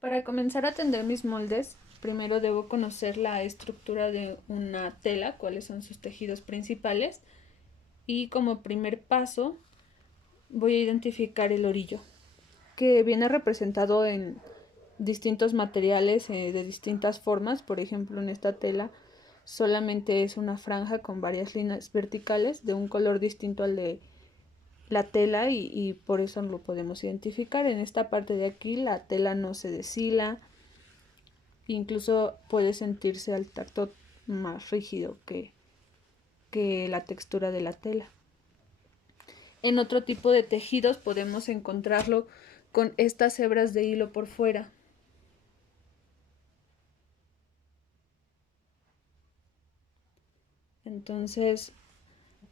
Para comenzar a tender mis moldes, primero debo conocer la estructura de una tela, cuáles son sus tejidos principales, y como primer paso voy a identificar el orillo, que viene representado en distintos materiales de distintas formas. Por ejemplo, en esta tela solamente es una franja con varias líneas verticales de un color distinto al de la tela y por eso lo podemos identificar. En esta parte de aquí la tela no se deshila, incluso puede sentirse al tacto más rígido que la textura de la tela. En otro tipo de tejidos podemos encontrarlo con estas hebras de hilo por fuera. Entonces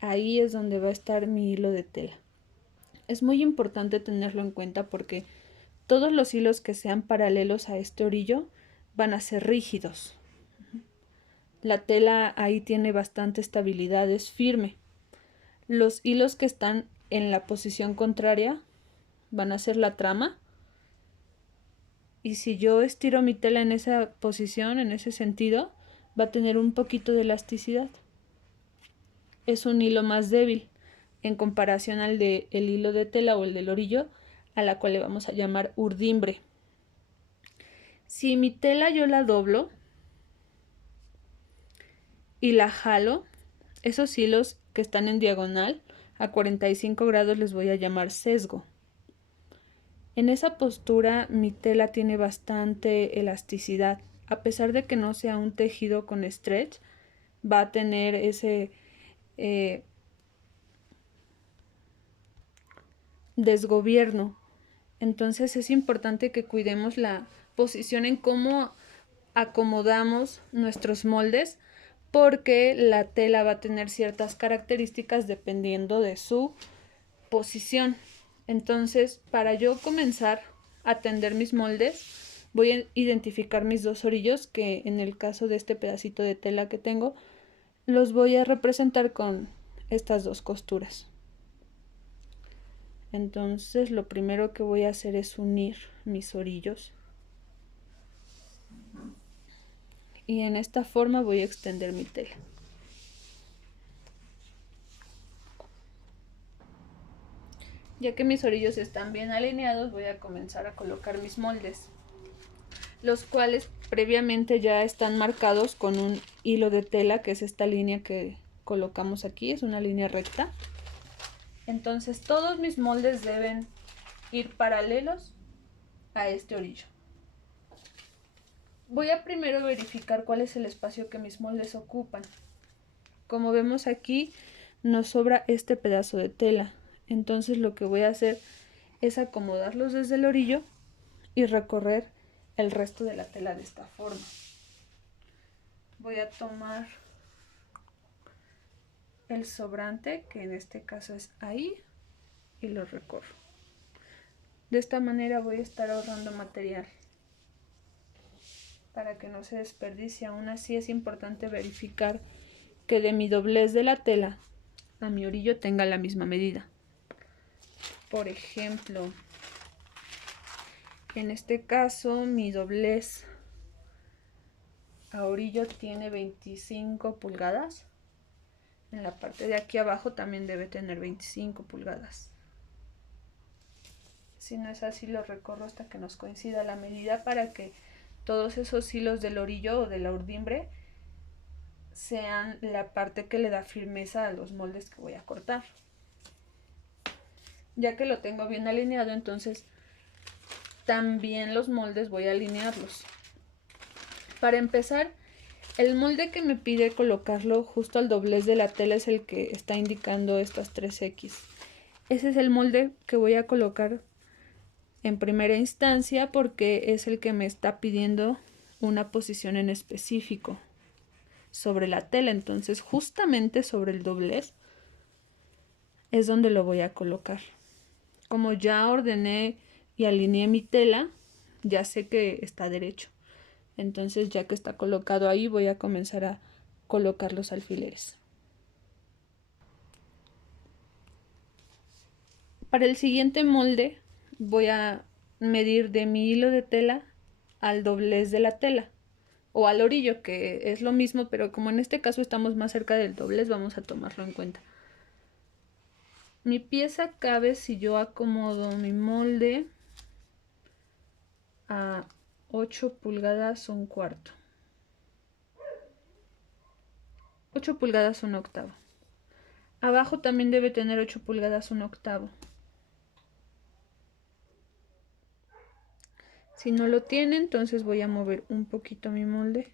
ahí es donde va a estar mi hilo de tela. Es muy importante tenerlo en cuenta porque todos los hilos que sean paralelos a este orillo van a ser rígidos. La tela ahí tiene bastante estabilidad, es firme. Los hilos que están en la posición contraria van a ser la trama, y si yo estiro mi tela en esa posición, en ese sentido, va a tener un poquito de elasticidad. Es un hilo más débil en comparación al de el hilo de tela o el del orillo, a la cual le vamos a llamar urdimbre. Si mi tela yo la doblo y la jalo, esos hilos que están en diagonal a 45 grados les voy a llamar sesgo. En esa postura mi tela tiene bastante elasticidad. A pesar de que no sea un tejido con stretch, va a tener ese desgobierno. Entonces es importante que cuidemos la posición en cómo acomodamos nuestros moldes, porque la tela va a tener ciertas características dependiendo de su posición. Entonces, para yo comenzar a tender mis moldes, voy a identificar mis dos orillos, que en el caso de este pedacito de tela que tengo, los voy a representar con estas dos costuras. Entonces, lo primero que voy a hacer es unir mis orillos. Y en esta forma voy a extender mi tela. Ya que mis orillos están bien alineados, voy a comenzar a colocar mis moldes, los cuales previamente ya están marcados con un hilo de tela, que es esta línea que colocamos aquí, es una línea recta. Entonces todos mis moldes deben ir paralelos a este orillo. Voy a primero verificar cuál es el espacio que mis moldes ocupan. Como vemos aquí, nos sobra este pedazo de tela. Entonces lo que voy a hacer es acomodarlos desde el orillo y recorrer el resto de la tela de esta forma. Voy a tomar el sobrante, que en este caso es ahí, y lo recorro. De esta manera voy a estar ahorrando material para que no se desperdicie. Aún así es importante verificar que de mi doblez de la tela a mi orillo tenga la misma medida. Por ejemplo, en este caso mi doblez a orillo tiene 25 pulgadas. En la parte de aquí abajo también debe tener 25 pulgadas. Si no es así, lo recorro hasta que nos coincida la medida, para que todos esos hilos del orillo o de la urdimbre sean la parte que le da firmeza a los moldes que voy a cortar. Ya que lo tengo bien alineado, entonces también los moldes voy a alinearlos. Para empezar, el molde que me pide colocarlo justo al doblez de la tela es el que está indicando estas 3X. Ese es el molde que voy a colocar en primera instancia, porque es el que me está pidiendo una posición en específico sobre la tela. Entonces justamente sobre el doblez es donde lo voy a colocar. Como ya ordené y alineé mi tela, ya sé que está derecho. Entonces, ya que está colocado ahí, voy a comenzar a colocar los alfileres. Para el siguiente molde voy a medir de mi hilo de tela al doblez de la tela o al orillo, que es lo mismo, pero como en este caso estamos más cerca del doblez, vamos a tomarlo en cuenta. Mi pieza cabe si yo acomodo mi molde a 8 pulgadas 1/4. 8 pulgadas 1/8. Abajo también debe tener 8 pulgadas 1/8. Si no lo tiene, entonces voy a mover un poquito mi molde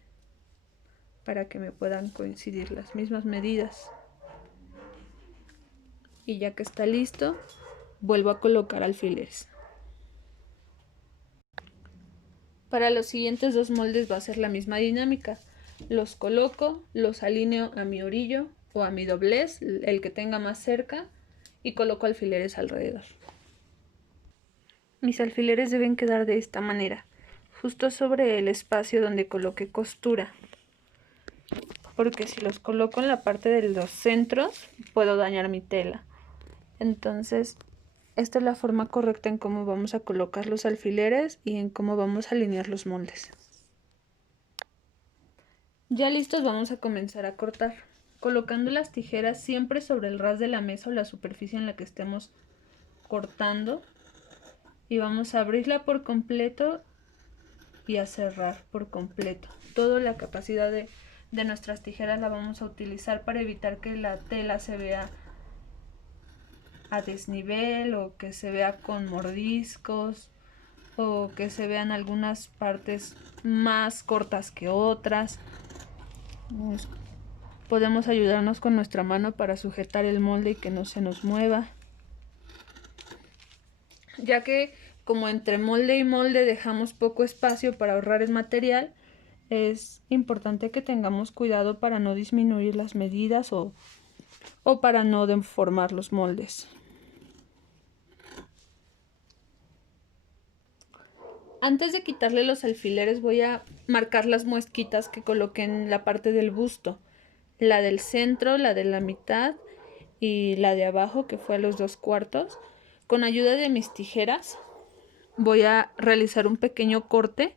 para que me puedan coincidir las mismas medidas. Y ya que está listo, vuelvo a colocar alfileres. Para los siguientes dos moldes va a ser la misma dinámica. Los coloco, los alineo a mi orillo o a mi doblez, el que tenga más cerca, y coloco alfileres alrededor. Mis alfileres deben quedar de esta manera, justo sobre el espacio donde coloqué costura, porque si los coloco en la parte de los centros puedo dañar mi tela. Entonces esta es la forma correcta en cómo vamos a colocar los alfileres y en cómo vamos a alinear los moldes. Ya listos, vamos a comenzar a cortar, colocando las tijeras siempre sobre el ras de la mesa o la superficie en la que estemos cortando, y vamos a abrirla por completo y a cerrar por completo. Toda la capacidad de nuestras tijeras la vamos a utilizar para evitar que la tela se vea a desnivel o que se vea con mordiscos o que se vean algunas partes más cortas que otras. Podemos ayudarnos con nuestra mano para sujetar el molde y que no se nos mueva, ya que como entre molde y molde dejamos poco espacio para ahorrar el material, es importante que tengamos cuidado para no disminuir las medidas o para no deformar los moldes. Antes de quitarle los alfileres voy a marcar las muesquitas que coloqué en la parte del busto, la del centro, la de la mitad y la de abajo, que fue a los 2/4. Con ayuda de mis tijeras voy a realizar un pequeño corte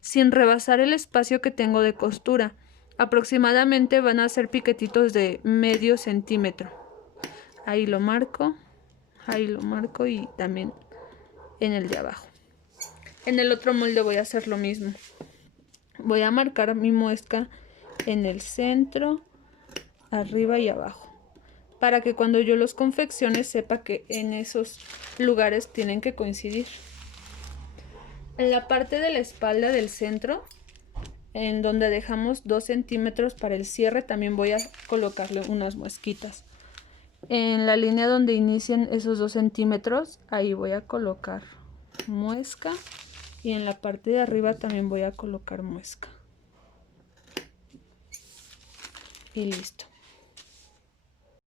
sin rebasar el espacio que tengo de costura. Aproximadamente van a ser piquetitos de medio centímetro. Ahí lo marco y también en el de abajo. En el otro molde voy a hacer lo mismo. Voy a marcar mi muesca en el centro, arriba y abajo, para que cuando yo los confeccione sepa que en esos lugares tienen que coincidir. En la parte de la espalda del centro, en donde dejamos 2 centímetros para el cierre, también voy a colocarle unas muesquitas. En la línea donde inician esos 2 centímetros, ahí voy a colocar muesca, y en la parte de arriba también voy a colocar muesca. Y listo.